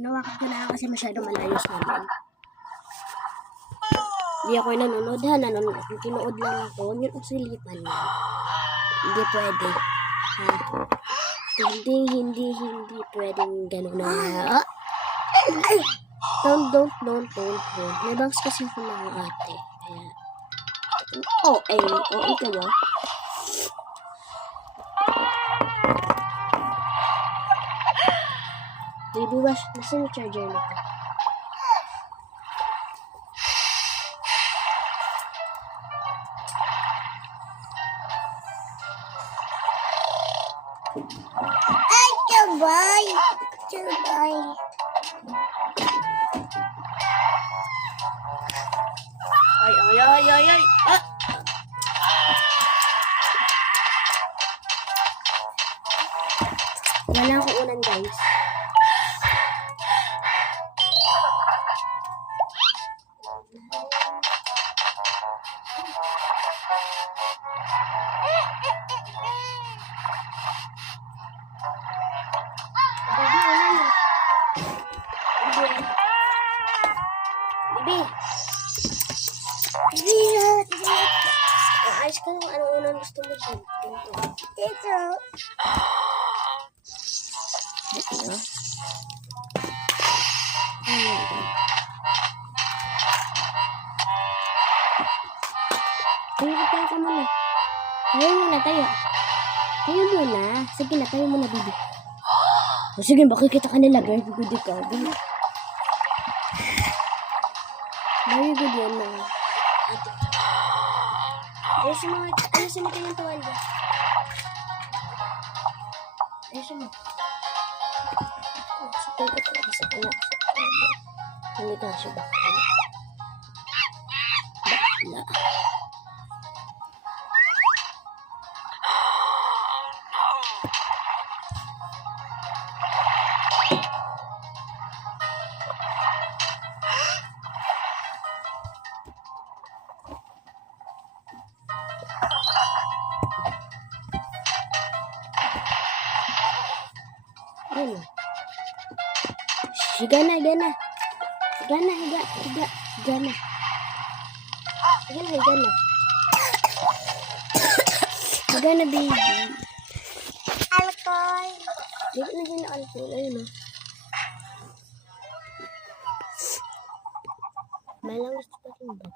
Nawakan ko na kasi masyado malayo sa amin. Hindi ako nanonood ha. Kung tinood lang ako, yun ang silipan mo. Hindi pwede. Ha? Hindi pwedeng gano'n na. Ah! Don't. May box kasi ako ng ate. Kaya, ikaw ah. Baby wash, nasa yung charger nito? Ay, sabay. Ay. Ah! Wala akong unan, guys. Ayos ka lang. Anong unang gusto mo siya? Dito. Ito. Tayo ka muna. Tayo. Tayo muna. Sige na, tayo muna, bibi. O sige, makikita ka nila. Very good ikaw. Very good yan na. Ayusin mo kanyang tuwalya. Ayusin mo. Sakay ko talaga sa anak. Hindi ka siya bakla. Ano? Higa na. Higa na, baby. Alcohol. Dito na din na alcohol. Ayun o. Malang gusto pa rin ba?